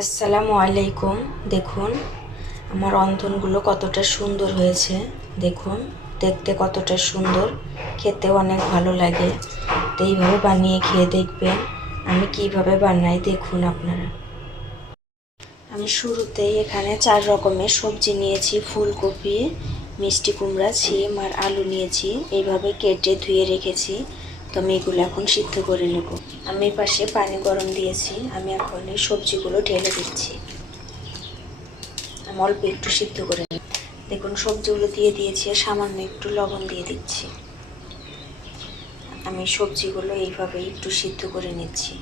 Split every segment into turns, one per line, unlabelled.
আসসালামু আলাইকুম। দেখুন, আমার অন্ধনগুলো কতটা সুন্দর হয়েছে। দেখুন, দেখতে কতটা সুন্দর। খেতে অনেক ভালো লাগে। তো এইভাবে বানিয়ে খেয়ে দেখবেন আমি কীভাবে বানাই। দেখুন আপনারা। আমি শুরুতেই এখানে চার রকমের সবজি নিয়েছি। ফুলকপি, মিষ্টি কুমড়া, ছিম আর আলু নিয়েছি। এইভাবে কেটে ধুয়ে রেখেছি। তো আমি এগুলো এখন সিদ্ধ করে নেব। আমি পাশে পানি গরম দিয়েছি। আমি এখন এই সবজিগুলো ঢেলে দিচ্ছি। আমি অল্প একটু সিদ্ধ করে নেব দেখুন, সবজিগুলো দিয়ে দিয়েছি, আর সামান্য একটু লবণ দিয়ে দিচ্ছি। আমি সবজিগুলো এইভাবে একটু সিদ্ধ করে নিচ্ছি।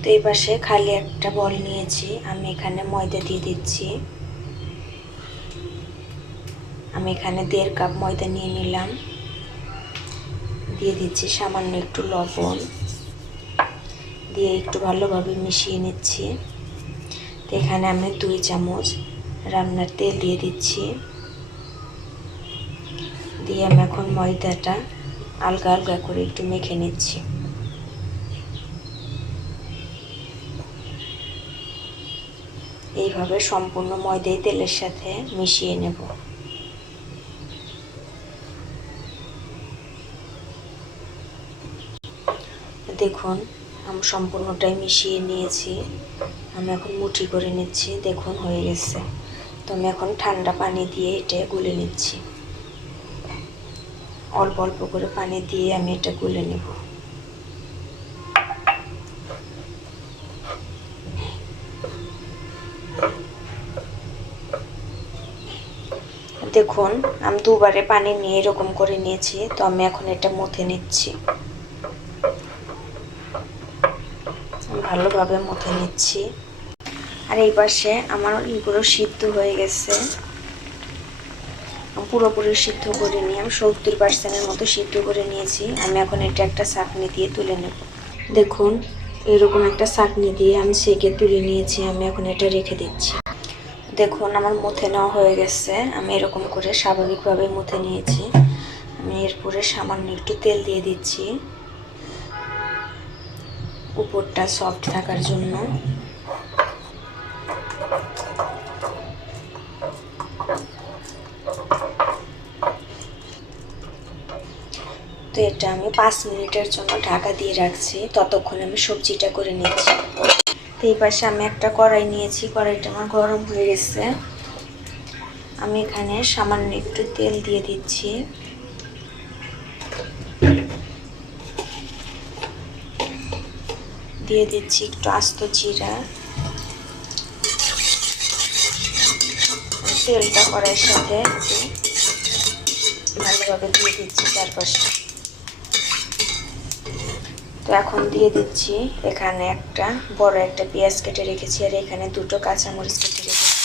তো এই পাশে খালি একটা বল নিয়েছি। আমি এখানে ময়দা দিয়ে দিচ্ছি। আমি এখানে দেড় কাপ ময়দা নিয়ে নিলাম। দিয়ে দিচ্ছি সামান্য একটু লবণ। দিয়ে একটু ভালোভাবে মিশিয়ে নিচ্ছি। এখানে আমি দুই চামচ রান্নার তেল দিয়ে দিচ্ছি। দিয়ে আমি এখন ময়দাটা আলগা আলগা করে একটু মেখে নিচ্ছি। এইভাবে সম্পূর্ণ ময়দাই তেলের সাথে মিশিয়ে নেব। দেখুন, আমি, সম্পূর্ণটাই মিশিয়ে নিয়েছি। আমি এখন মুঠি করে নিচ্ছি, দেখুন হয়ে গেছে। তো আমি এখন ঠান্ডা পানি দিয়ে এটা গুলে নিচ্ছি। অল্প অল্প করে পানি দিয়ে আমি এটা গুলে নেব। দেখুন, আমি দুবারে পানি নিয়ে এরকম করে নিয়েছি, তো আমি এখন এটা মুথে নিচ্ছি। ভালোভাবে মুথে নিচ্ছি। আর এই পাশে আমার এগুলো সিদ্ধ হয়ে গেছে। পুরোপুরি সিদ্ধ করে নিয়ে আমি সত্তর পার্সেন্টের মতো সিদ্ধ করে নিয়েছি। আমি এখন এটা একটা চাকনি দিয়ে তুলে নেব। দেখুন, এরকম একটা চাকনি দিয়ে আমি সেকে তুলে নিয়েছি। আমি এখন এটা রেখে দিচ্ছি। দেখুন, আমার মুথে নেওয়া হয়ে গেছে। আমি এরকম করে স্বাভাবিকভাবে মুথে নিয়েছি। আমি এরপরে সামান্য একটু তেল দিয়ে দিচ্ছি। উপরটা সফট থাকার জন্য। তো এটা আমি পাঁচ মিনিটের জন্য ঢাকা দিয়ে রাখছি। ততক্ষণ আমি সবজিটা করে নিচ্ছি। তো এই পাশে আমি একটা কড়াই নিয়েছি। কড়াইটা আমার গরম হয়ে গেছে। আমি এখানে সামান্য একটু তেল দিয়ে দিচ্ছি। দিয়ে দিচ্ছি একটু আস্ত জিরা। তেলটা করার সাথে ভালোভাবে দিয়ে দিচ্ছি চারপাশে তো এখন দিয়ে দিচ্ছি এখানে একটা বড় একটা পেঁয়াজ কেটে রেখেছি আর এখানে দুটো কাঁচামরিচ কেটে রেখেছি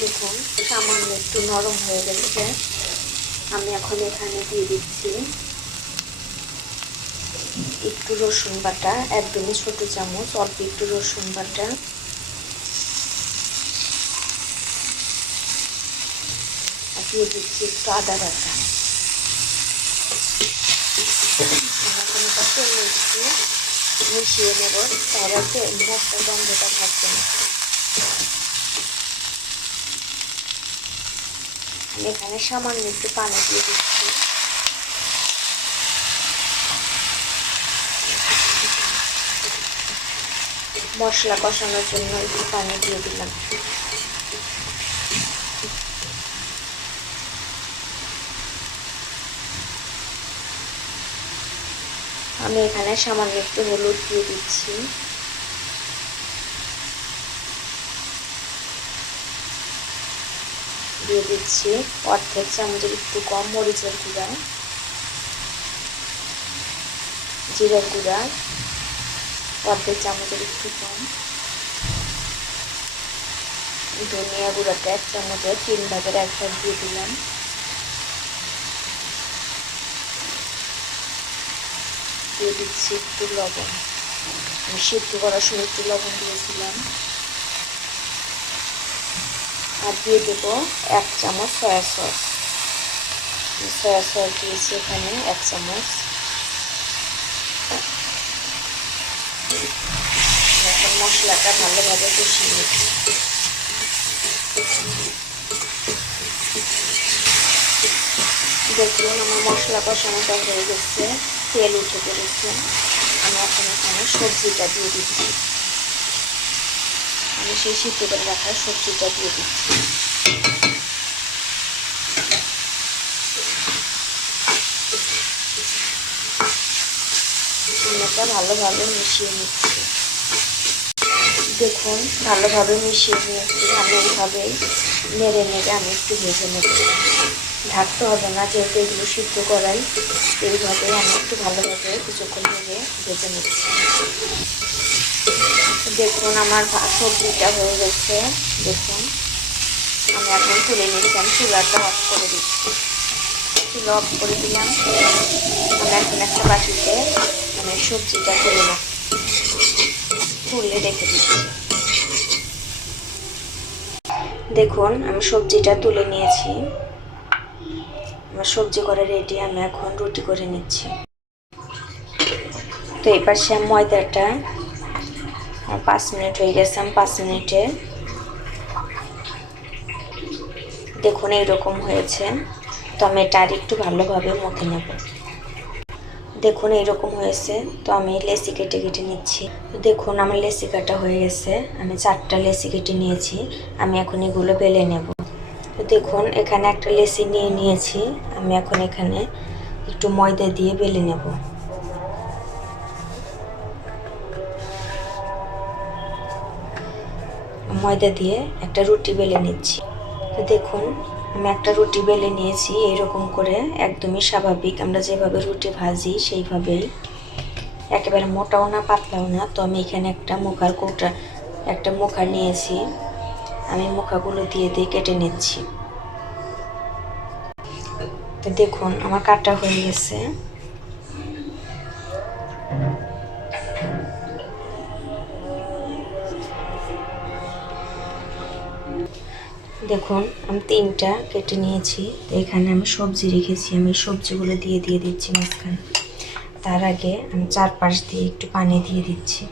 দেখুন সামান্য একটু নরম হয়ে গেছে। আমি এখন এখানে দিয়ে দিচ্ছি একটু রসুন বাটা, একদমই ছোট চামচ, অল্প একটু রসুন বাটা। দিয়ে দিচ্ছি একটু আদা বাটা। মিশিয়ে নেব, তাহলে মশলা গন্ধটা থাকবে না। এখানে সামান্য একটু পানি দিয়ে দিচ্ছি। মশলা কষানোর জন্য একটু পানি দিয়ে দিলাম। আমি এখানে সামান্য একটু হলুদ দিয়ে দিচ্ছি। দিয়ে দিচ্ছি। অর্ধেক চামচের একটু কম মরিচের গুঁড়া। জিরের গুঁড়া। অর্ধেক চামচের একটু কম। ধনিয়া গুঁড়াটা এক চামচের তিন ভাগের এক ভাগ দিয়ে দিলাম। দিয়ে দিচ্ছি একটু লবণ। সিদ্ধ করার সময় একটু লবণ দিয়েছিলাম। আর দিয়ে দেবো এক চামচ সয়া সস সয়া সস দিয়েছি এখানে এক চামচ। এখন মশলাটা ভালোভাবে কষিয়ে দেখুন, আমার মশলা কষানোটা হয়ে গেছে, তেল উঠে পড়েছে। আমি এখন এখানে সবজিটা দিয়ে দিচ্ছি। আমি সেই সিদ্ধ করে রাখা সবজিটা দিয়ে দিচ্ছি। ভালোভাবে মিশিয়ে নিচ্ছি। দেখুন, ভালোভাবে মিশিয়ে নিয়েছি আমি এইভাবেই নেড়ে নেড়ে আমি একটু ভেজে নেব। ঢাকতে হবে না, যেহেতু এগুলো সিদ্ধ করাই, এইভাবে আমি একটু ভালোভাবে কিছুক্ষণ ধরে ভেজে নিচ্ছি। দেখুন আমার সবজিটা হয়ে গেছে। দেখুন, আমি এখন তুলে নিচ্ছি, আমি চুলাটা অফ করে দিচ্ছি। চুলা অফ করে দিলাম। আমি এখন একটা বাটিতে মানে সবজিটা তুলে না তুলে রেখে দিচ্ছি। দেখুন, আমি সবজিটা তুলে নিয়েছি। আমার সবজি করে রেডি আমি এখন রুটি করে নিচ্ছি। তো এই পাশে ময়দাটা পাঁচ মিনিট হয়ে গেছে, আমি পাঁচ মিনিটে। দেখুন, এইরকম হয়েছে। তো আমি এটা আর একটু ভালোভাবে মুখে নেব। দেখুন, এইরকম হয়েছে। তো আমি লেসি কেটে কেটে নিচ্ছি। দেখুন, আমার লেসি কাটা হয়ে গেছে। আমি চারটা লেসি কেটে নিয়েছি। আমি এখন এগুলো বেলে নেব। তো দেখুন, এখানে একটা লেসি নিয়ে নিয়েছি। আমি এখন এখানে একটু ময়দা দিয়ে বেলে নেব। ময়দা দিয়ে একটা রুটি বেলে নিচ্ছি। তো দেখুন, আমি একটা রুটি বেলে নিয়েছি, এরকম করে একদমই স্বাভাবিক। আমরা যেভাবে রুটি ভাজি, সেইভাবেই। একেবারে মোটাও না, পাতলাও না। তো আমি এখানে একটা মুখার কৌটা, একটা মুখা নিয়েছি। আমি মুখাগুলো দিয়ে দিয়ে কেটে নিচ্ছি। দেখুন, আমার কাটা হয়ে গেছে। দেখুন আমি তিনটা কেটে নিয়েছি। এখানে আমি সবজি রেখেছি আমি সবজিগুলো দিয়ে দিয়ে দিচ্ছি মাঝখানে। তার আগে আমি চারপাশ দিয়ে একটু পানি দিয়ে দিচ্ছি।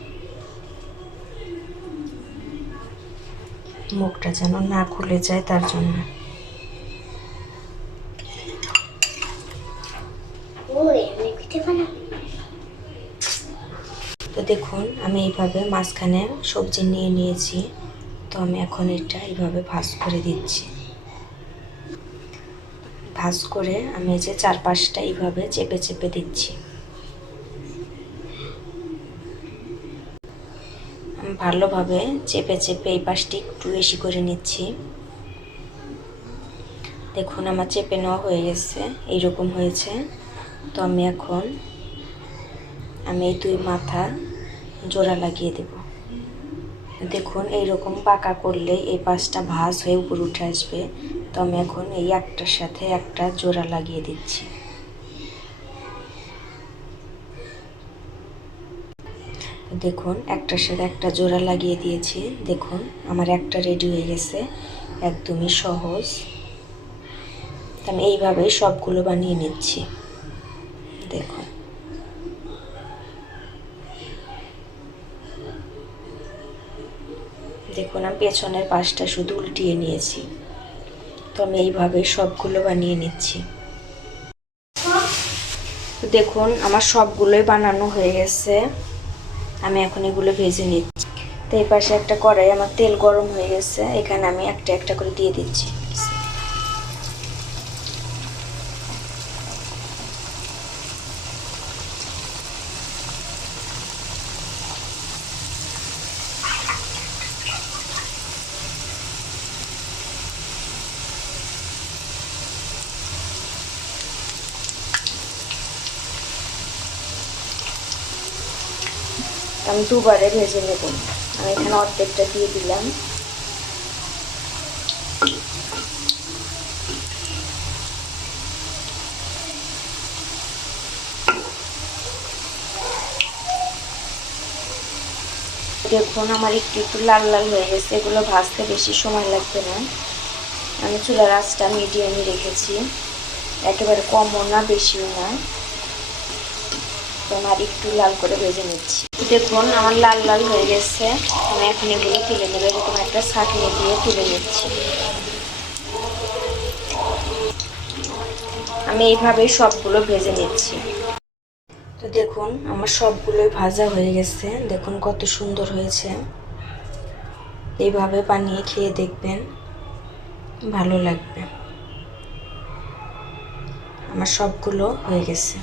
মুখটা যেন না খুলে যায় তার জন্য। তো দেখুন আমি এইভাবে মাঝখানে সবজি নিয়ে নিয়েছি। তো আমি এখন এটা এইভাবে ভাজ করে দিচ্ছি। ভাজ করে আমি যে চার পাঁচটা এইভাবে চেপে চেপে দিচ্ছি। ভালোভাবে চেপে চেপে এই পাশটি একটু বেশি করে নিচ্ছি। দেখুন, আমার চেপে নেওয়া হয়ে গেছে, এইরকম হয়েছে। তো আমি এখন আমি এই দুই মাথা জোড়া লাগিয়ে দেব। দেখুন, এইরকম পাকা করলে এই পাশটা ভাঁজ হয়ে উপরে উঠে আসবে। তো আমি এখন এই একটার সাথে একটা জোড়া লাগিয়ে দিচ্ছি। দেখুন, একটার সাথে একটা জোড়া লাগিয়ে দিয়েছি। দেখুন, আমার একটা রেডি হয়ে গেছে। একদমই সহজ। আমি এইভাবেই সবগুলো বানিয়ে নিচ্ছি। দেখুন। দেখুন আমি পেছনের পাশটা শুধু উল্টিয়ে নিয়েছি। তো আমি এইভাবে সবগুলো বানিয়ে নিচ্ছি। দেখুন, আমার সবগুলোই বানানো হয়ে গেছে। আমি এখন এগুলো ভেজে নিচ্ছি। তো এই পাশে একটা কড়াই, আমার তেল গরম হয়ে গেছে। এখানে আমি একটা একটা করে দিয়ে দিচ্ছি। আমি দুবারে ভেজে নেব। আমি এখানে অর্ধেকটা দিয়ে দিলাম। দেখুন, আমার একটু একটু লাল লাল হয়ে গেছে। এগুলো ভাজতে বেশি সময় লাগবে না। আমি চুলার আঁচটা মিডিয়ামে রেখেছি। একেবারে কমও না, বেশিও না। তোমার একটু লাল করে ভেজে নিচ্ছি। দেখুন, আমার লাল লাল হয়ে গেছে। আমি এখন এগুলো তুলে নেব, এরকম একটা ছাঁকনি দিয়ে তুলে নিচ্ছি। আমি এইভাবেই সবগুলো ভেজে নিচ্ছি। তো দেখুন, আমার সবগুলোই ভাজা হয়ে গেছে। দেখুন কত সুন্দর হয়েছে। এইভাবে বানিয়ে খেয়ে দেখবেন, ভালো লাগবে। আমার সবগুলো হয়ে গেছে।